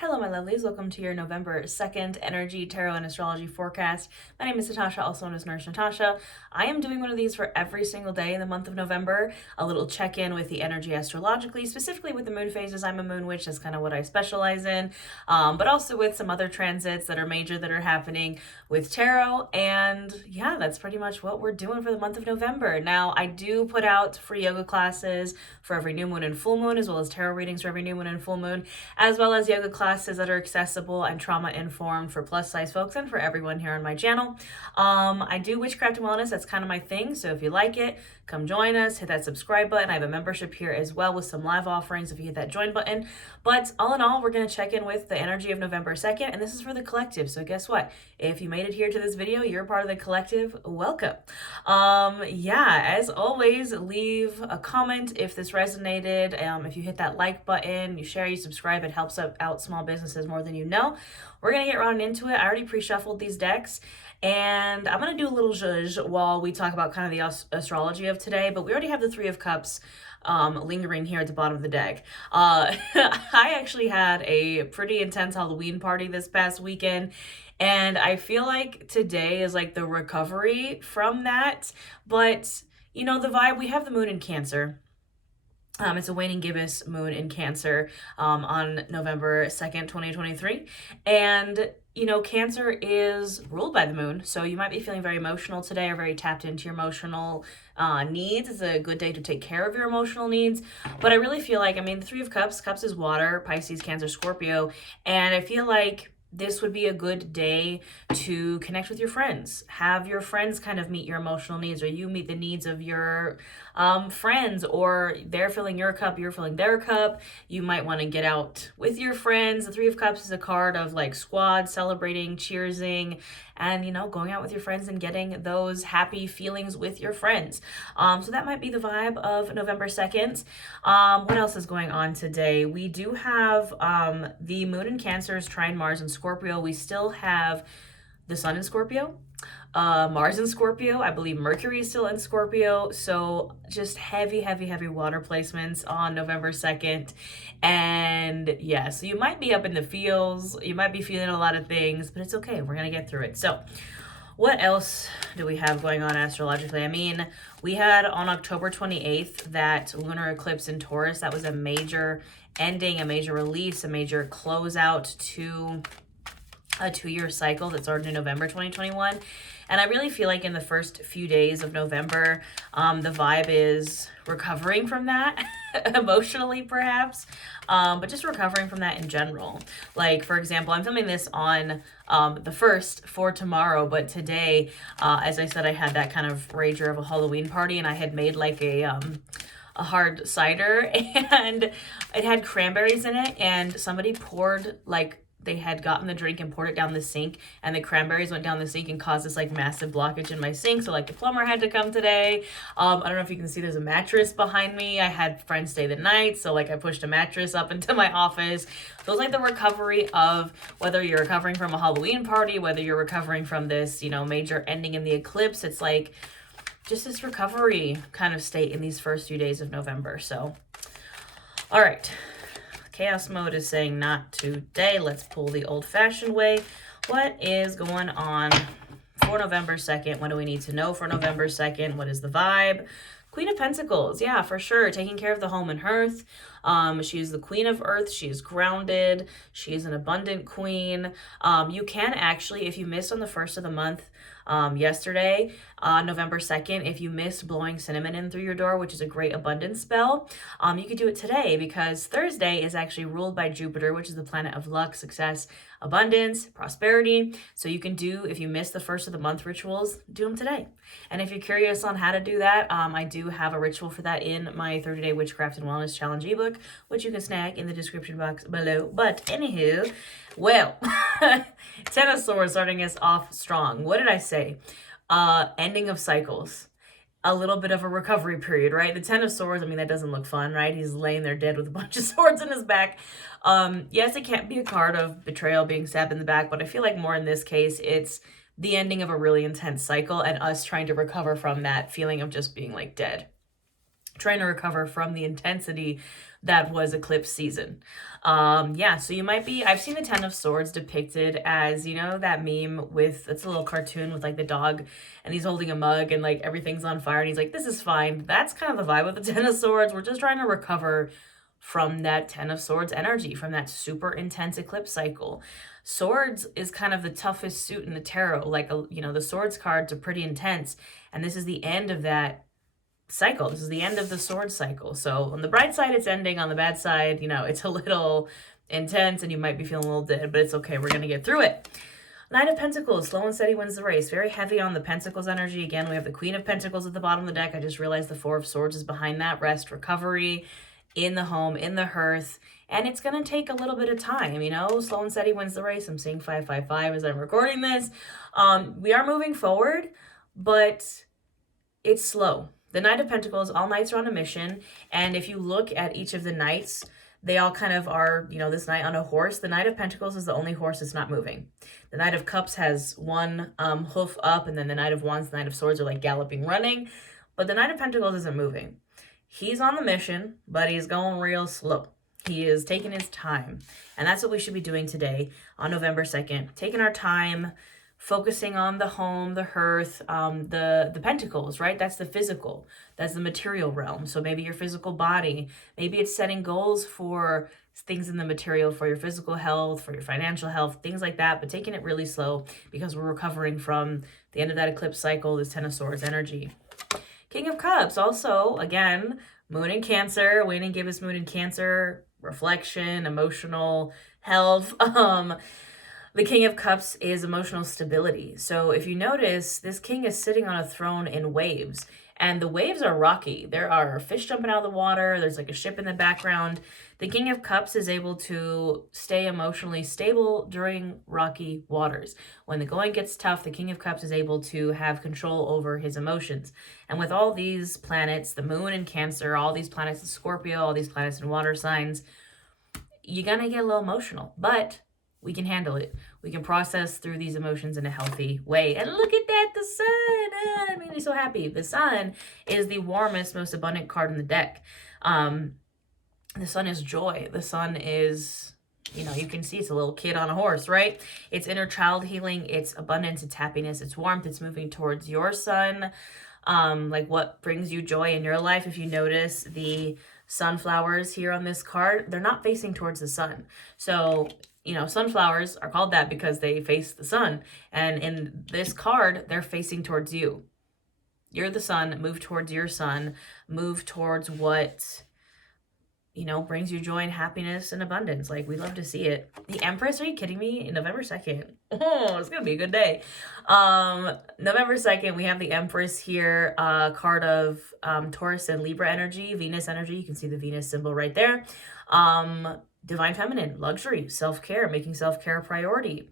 Hello, my lovelies. Welcome to your November 2nd Energy Tarot and Astrology forecast. My name is Natasha, also known as Nurse Natasha. I am doing one of these for every single day in the month of November. A little check-in with the energy astrologically, specifically with the moon phases. I'm a moon witch. That's kind of what I specialize in. But also with some other transits that are major that are happening with tarot. And yeah, that's pretty much what we're doing for the month of November. Now, I do put out free yoga classes for every new moon and full moon, as well as tarot readings for every new moon and full moon, as well as yoga classes that are accessible and trauma informed for plus size folks and for everyone here on my channel. I do witchcraft and wellness. That's kind of my thing. So if you like it, come join us, hit that subscribe button. I have a membership here as well with some live offerings if you hit that join button. But all in all, we're going to check in with the energy of November 2nd, and this is for the collective. So guess what? If you made it here to this video, you're part of the collective. Welcome. Yeah, as always, leave a comment if this resonated. If you hit that like button, you share, you subscribe, it helps out small businesses more than you know. We're going to get right into it. I already pre-shuffled these decks, and I'm going to do a little zhuzh while we talk about kind of the astrology of today, but we already have the Three of Cups lingering here at the bottom of the deck. I actually had a pretty intense Halloween party this past weekend, and I feel like today is like the recovery from that. But, you know, the vibe, we have the moon in Cancer. It's a waning gibbous moon in Cancer on November 2nd, 2023. And, you know, Cancer is ruled by the moon. So you might be feeling very emotional today or very tapped into your emotional needs. It's a good day to take care of your emotional needs. But I really feel like, I mean, the Three of Cups, Cups is water, Pisces, Cancer, Scorpio. And I feel like this would be a good day to connect with your friends. Have your friends kind of meet your emotional needs, or you meet the needs of your friends, or they're filling your cup, you're filling their cup. You might want to get out with your friends. The Three of Cups is a card of like squad, celebrating, cheersing, and, you know, going out with your friends and getting those happy feelings with your friends. So that might be the vibe of November 2nd. What else is going on today? We do have the moon in Cancer is trine Mars in Scorpio. We still have the sun in Scorpio, Mars in Scorpio. I believe Mercury is still in Scorpio. So just heavy water placements on November 2nd. And yeah, so you might be up in the feels. You might be feeling a lot of things, but it's okay. We're going to get through it. So what else do we have going on astrologically? I mean, we had on October 28th that lunar eclipse in Taurus. That was a major ending, a major release, a major closeout to a 2-year cycle that started in November 2021. And I really feel like in the first few days of November, the vibe is recovering from that, emotionally perhaps, but just recovering from that in general. Like, for example, I'm filming this on the 1st for tomorrow, but today, as I said, I had that kind of rager of a Halloween party, and I had made like a hard cider, and it had cranberries in it, and somebody poured like, they had gotten the drink and poured it down the sink, and the cranberries went down the sink and caused this like massive blockage in my sink. So like the plumber had to come today. I don't know if you can see, there's a mattress behind me. I had friends stay the night, so like I pushed a mattress up into my office. So it's like the recovery of whether you're recovering from a Halloween party, whether you're recovering from this, you know, major ending in the eclipse. It's like just this recovery kind of state in these first few days of November. So, all right. Chaos mode is saying not today. Let's pull the old-fashioned way. What is going on for November 2nd? What do we need to know for November 2nd? What is the vibe? Queen of Pentacles, yeah, for sure. Taking care of the home and hearth. She's the queen of earth. She's grounded. She's an abundant queen. You can actually, if you missed on the 1st of the month, yesterday, November 2nd, if you missed blowing cinnamon in through your door, which is a great abundance spell, you could do it today, because Thursday is actually ruled by Jupiter, which is the planet of luck, success, abundance, prosperity. So you can do, if you missed the 1st of the month rituals, do them today. And if you're curious on how to do that, I do have a ritual for that in my 30-day Witchcraft and Wellness Challenge ebook, which you can snag in the description box below. But anywho, well, Ten of Swords starting us off strong. What did I say? Ending of cycles. A little bit of a recovery period, right? The Ten of Swords, I mean, that doesn't look fun, right? He's laying there dead with a bunch of swords in his back. Yes, it can't be a card of betrayal, being stabbed in the back, but I feel like more in this case, it's the ending of a really intense cycle and us trying to recover from that feeling of just being like dead. trying to recover from the intensity that was eclipse season. So you might be, I've seen the Ten of Swords depicted as, you know, that meme with, it's a little cartoon with like the dog and he's holding a mug and like everything's on fire and he's like, this is fine. That's kind of the vibe of the Ten of Swords. We're just trying to recover from that Ten of Swords energy, from that super intense eclipse cycle. Swords is kind of the toughest suit in the tarot. Like, you know, the Swords cards are pretty intense, and this is the end of that cycle. This is the end of the sword cycle. So on the bright side, it's ending. On the bad side, you know, it's a little intense and you might be feeling a little dead, but it's okay. We're going to get through it. Knight of Pentacles, slow and steady wins the race. Very heavy on the Pentacles energy. Again, we have the Queen of Pentacles at the bottom of the deck. I just realized the Four of Swords is behind that. Rest, recovery, in the home, in the hearth. And it's going to take a little bit of time, you know. Slow and steady wins the race. I'm seeing 555 as I'm recording this. We are moving forward, but it's slow. The Knight of Pentacles, all knights are on a mission. And if you look at each of the knights, they all kind of are, you know, this knight on a horse. The Knight of Pentacles is the only horse that's not moving. The Knight of Cups has one hoof up, and then the Knight of Wands, the Knight of Swords are like galloping, running. But the Knight of Pentacles isn't moving. He's on the mission, but he's going real slow. He is taking his time. And that's what we should be doing today on November 2nd. Taking our time, focusing on the home, the hearth, the pentacles, right? That's the physical. That's the material realm. So maybe your physical body. Maybe it's setting goals for things in the material, for your physical health, for your financial health, things like that, but taking it really slow because we're recovering from the end of that eclipse cycle, this Ten of Swords energy. King of Cups, also, again, Moon in Cancer. Wayne and Gibbous Moon in Cancer, reflection, emotional health. The King of Cups is emotional stability. So if you notice, this king is sitting on a throne in waves, and the waves are rocky. There are fish jumping out of the water. There's like a ship in the background. The King of Cups is able to stay emotionally stable during rocky waters. When the going gets tough, the King of Cups is able to have control over his emotions. And with all these planets, the moon in Cancer, all these planets in Scorpio, all these planets in water signs, you're going to get a little emotional, but we can handle it. We can process through these emotions in a healthy way. And look at that, the sun. That made me so happy. The sun is the warmest, most abundant card in the deck. The sun is joy. The sun is, you know, you can see it's a little kid on a horse, right? It's inner child healing. It's abundance. It's happiness. It's warmth. It's moving towards your sun. Like what brings you joy in your life. If you notice the sunflowers here on this card, they're not facing towards the sun. So, you know, sunflowers are called that because they face the sun. And in this card, they're facing towards you. You're the sun. Move towards your sun. Move towards what, you know, brings you joy and happiness and abundance. Like, we love to see it. The Empress, are you kidding me? November 2nd. Oh, it's going to be a good day. November 2nd, we have the Empress here, card of Taurus and Libra energy, Venus energy. You can see the Venus symbol right there. Divine feminine, luxury, self-care, making self-care a priority.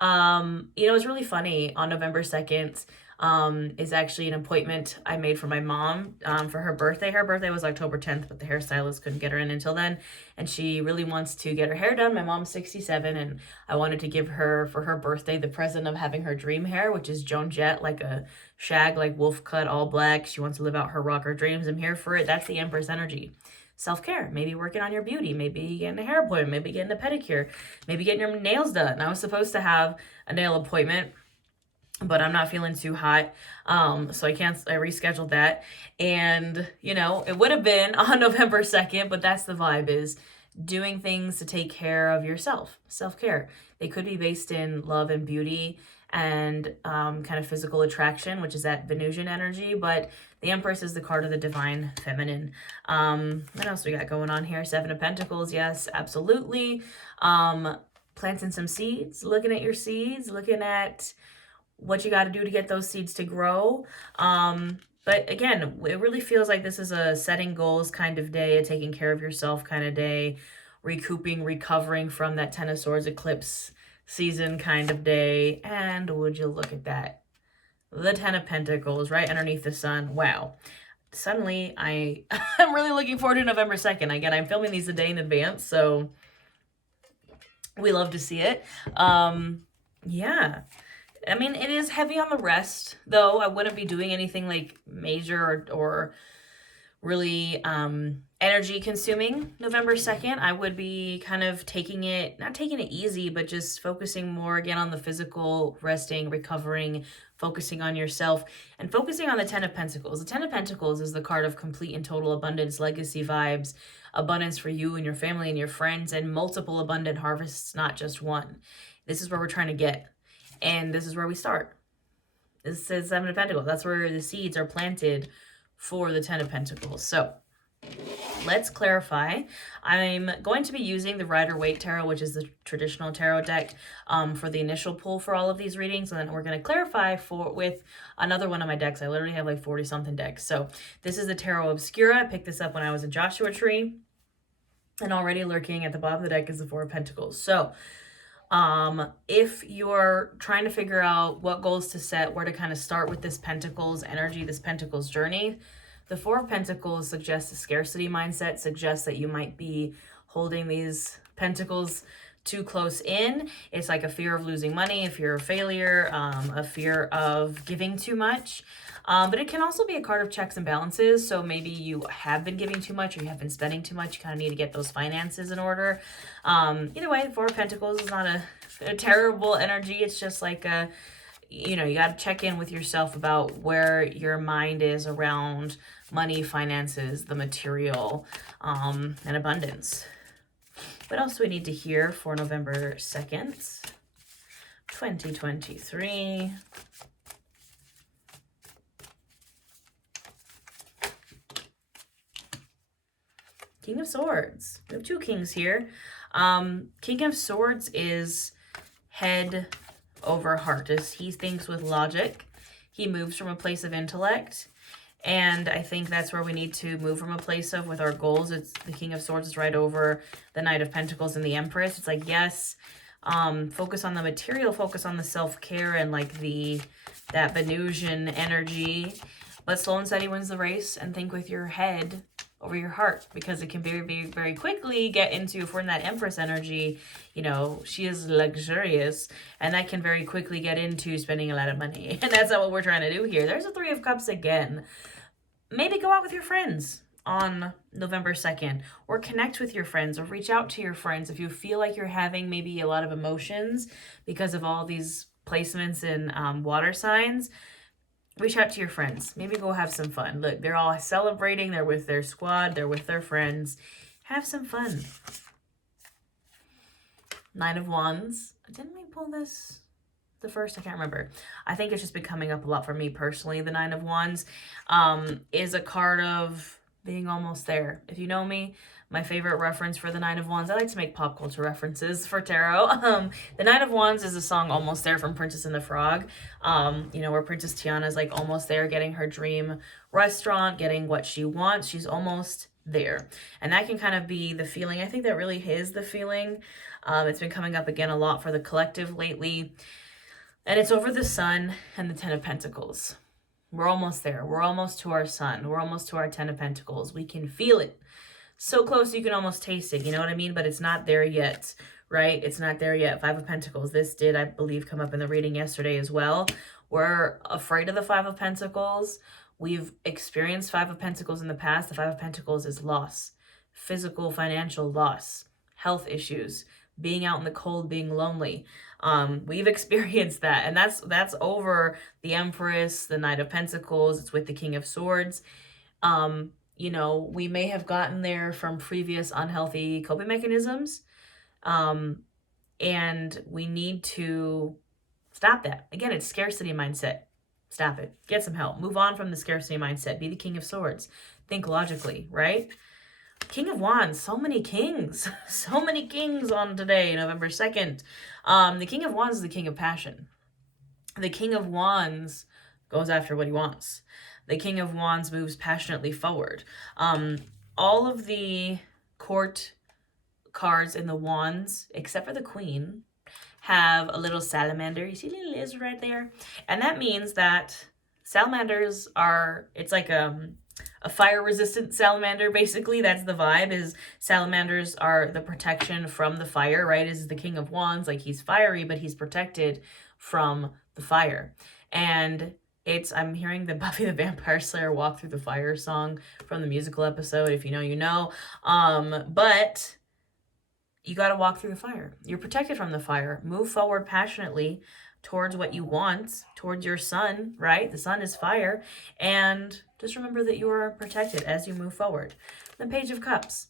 You know, it's really funny. On November 2nd, is actually an appointment I made for my mom for her birthday. Her birthday was October 10th, but the hairstylist couldn't get her in until then. And she really wants to get her hair done. My mom's 67, and I wanted to give her, for her birthday, the present of having her dream hair, which is Joan Jett, like a shag, like wolf cut, all black. She wants to live out her rocker dreams. I'm here for it. That's the Empress energy. Self-care, maybe working on your beauty, maybe getting a hair appointment, maybe getting a pedicure, maybe getting your nails done. I was supposed to have a nail appointment, but I'm not feeling too hot, so I rescheduled that. And, you know, it would have been on November 2nd, but that's the vibe, is doing things to take care of yourself. Self-care. They could be based in love and beauty and kind of physical attraction, which is that Venusian energy, but the Empress is the card of the divine feminine. What else we got going on here? Seven of Pentacles, yes, absolutely. Planting some seeds, looking at your seeds, looking at what you got to do to get those seeds to grow. But again, it really feels like this is a setting goals kind of day, a taking care of yourself kind of day, recouping, recovering from that Ten of Swords eclipse season kind of day. And would you look at that? The Ten of Pentacles right underneath the sun. Wow. Suddenly, I'm really looking forward to November 2nd. Again, I'm filming these a day in advance, so we love to see it. Yeah. I mean, it is heavy on the rest, though. I wouldn't be doing anything like major or really energy consuming November 2nd. I would be kind of taking it, not taking it easy, but just focusing more again on the physical, resting, recovering, focusing on yourself, and focusing on the Ten of Pentacles. The Ten of Pentacles is the card of complete and total abundance, legacy vibes, abundance for you and your family and your friends, and multiple abundant harvests, not just one. This is where we're trying to get, and this is where we start. This is Seven of Pentacles. That's where the seeds are planted for the Ten of Pentacles. So let's clarify. I'm going to be using the Rider-Waite Tarot, which is the traditional tarot deck, for the initial pull for all of these readings. And then we're going to clarify with another one of my decks. I literally have like 40 something decks. So this is the Tarot Obscura. I picked this up when I was in Joshua Tree. And already lurking at the bottom of the deck is the Four of Pentacles. So if you're trying to figure out what goals to set, where to kind of start with this Pentacles energy, this Pentacles journey, the Four of Pentacles suggests a scarcity mindset, suggests that you might be holding these Pentacles too close in. It's like a fear of losing money, a fear of failure, a fear of giving too much. But it can also be a card of checks and balances. So maybe you have been giving too much or you have been spending too much. You kind of need to get those finances in order. Either way, Four of Pentacles is not a terrible energy. It's just like you got to check in with yourself about where your mind is around money, finances, the material, and abundance. What else do we need to hear for November 2nd, 2023? King of Swords. We have two kings here. King of Swords is head over heart. He thinks with logic. He moves from a place of intellect. And I think that's where we need to move from a place of with our goals. It's the King of Swords is right over the Knight of Pentacles and the Empress. It's like, yes, focus on the material, focus on the self-care and like that Venusian energy. But slow and steady wins the race, and think with your head over your heart, because it can very, very, very quickly get into, if we're in that Empress energy, she is luxurious, and that can very quickly get into spending a lot of money. And that's not what we're trying to do here. There's a Three of Cups again. Maybe go out with your friends on November 2nd, or connect with your friends, or reach out to your friends if you feel like you're having maybe a lot of emotions because of all these placements in water signs. Reach out to your friends. Maybe go have some fun. Look, they're all celebrating. They're with their squad. They're with their friends. Have some fun. Nine of Wands. Didn't we pull this the first? I can't remember. I think it's just been coming up a lot for me personally. The Nine of Wands is a card of being almost there. If you know me, my favorite reference for the Nine of Wands, I like to make pop culture references for tarot. The Nine of Wands is a song Almost There from Princess and the Frog. Where Princess Tiana is like almost there, getting her dream restaurant, getting what she wants. She's almost there. And that can kind of be the feeling. I think that really is the feeling. It's been coming up again a lot for the collective lately. And it's over the Sun and the Ten of Pentacles. We're almost there. We're almost to our Sun. We're almost to our Ten of Pentacles. We can feel it. So close you can almost taste it, you know what I mean? But it's not there yet, right? It's not there yet. Five of Pentacles. This did, I believe, come up in the reading yesterday as well. We're afraid of the Five of Pentacles. We've experienced Five of Pentacles in the past. The Five of Pentacles is loss, physical, financial loss, health issues, being out in the cold, being lonely. We've experienced that, and that's over the Empress, the Knight of Pentacles. It's with the King of Swords. We may have gotten there from previous unhealthy coping mechanisms, and we need to stop that. Again, it's scarcity mindset. Stop it. Get some help. Move on from the scarcity mindset. Be the King of Swords. Think logically, right? King of Wands. So many kings. So many kings on today, November 2nd. The King of Wands is the King of Passion. The King of Wands goes after what he wants. The King of Wands moves passionately forward. All of the court cards in the Wands, except for the Queen, have a little salamander. You see little Liz right there? And that means that salamanders are, it's like a fire-resistant salamander, basically. That's the vibe, is salamanders are the protection from the fire, right? Is the King of Wands, like he's fiery, but he's protected from the fire. And I'm hearing the Buffy the Vampire Slayer Walk Through the Fire song from the musical episode. If you know, you know. But you got to walk through the fire. You're protected from the fire. Move forward passionately towards what you want, towards your sun, right? The sun is fire. And just remember that you are protected as you move forward. The Page of Cups.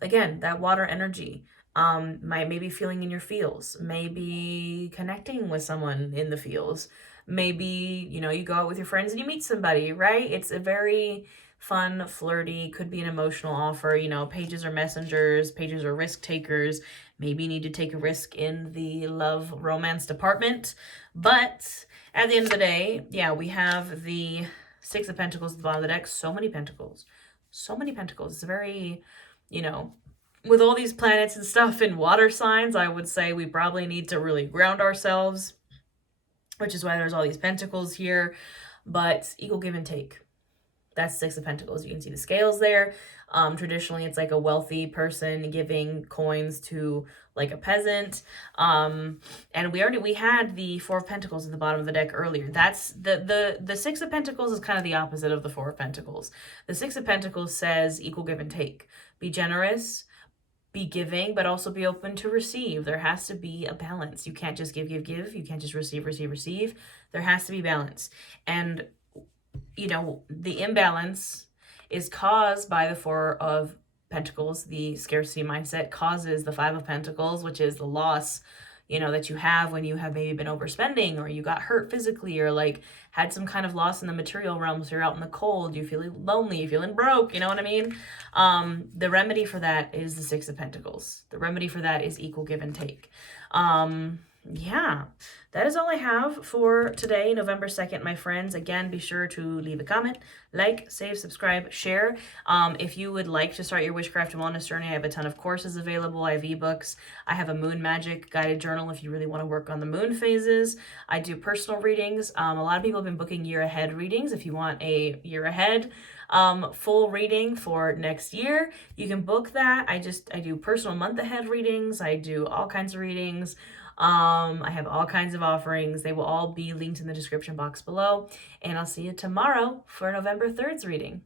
Again, that water energy. Maybe feeling in your feels, maybe connecting with someone in the feels, maybe, you go out with your friends and you meet somebody, right? It's a very fun, flirty, could be an emotional offer. Pages are messengers, pages are risk takers. Maybe you need to take a risk in the love romance department. But at the end of the day, yeah, we have the Six of Pentacles at the bottom of the deck. So many pentacles. So many pentacles. It's very, with all these planets and stuff in water signs, I would say we probably need to really ground ourselves, which is why there's all these pentacles here. But equal give and take. That's Six of Pentacles. You can see the scales there. Traditionally, it's like a wealthy person giving coins to like a peasant. And we had the Four of Pentacles at the bottom of the deck earlier. That's the Six of Pentacles is kind of the opposite of the Four of Pentacles. The Six of Pentacles says equal give and take. Be generous, be giving, but also be open to receive. There has to be a balance. You can't just give. You can't just receive. There has to be balance. And the imbalance is caused by the Four of Pentacles. The scarcity mindset causes the Five of Pentacles, which is the loss, that you have when you have maybe been overspending, or you got hurt physically, or like had some kind of loss in the material realm. So you're out in the cold, you're feeling lonely, you're feeling broke, you know what I mean? The remedy for that is the Six of Pentacles. The remedy for that is equal give and take. Yeah, that is all I have for today, November 2nd, my friends. Again, be sure to leave a comment, like, save, subscribe, share. If you would like to start your witchcraft and wellness journey, I have a ton of courses available. I have ebooks. I have a moon magic guided journal if you really want to work on the moon phases. I do personal readings. A lot of people have been booking year ahead readings. If you want a year ahead full reading for next year, you can book that. I do personal month ahead readings. I do all kinds of readings. I have all kinds of offerings. They will all be linked in the description box below. And I'll see you tomorrow for November 3rd's reading.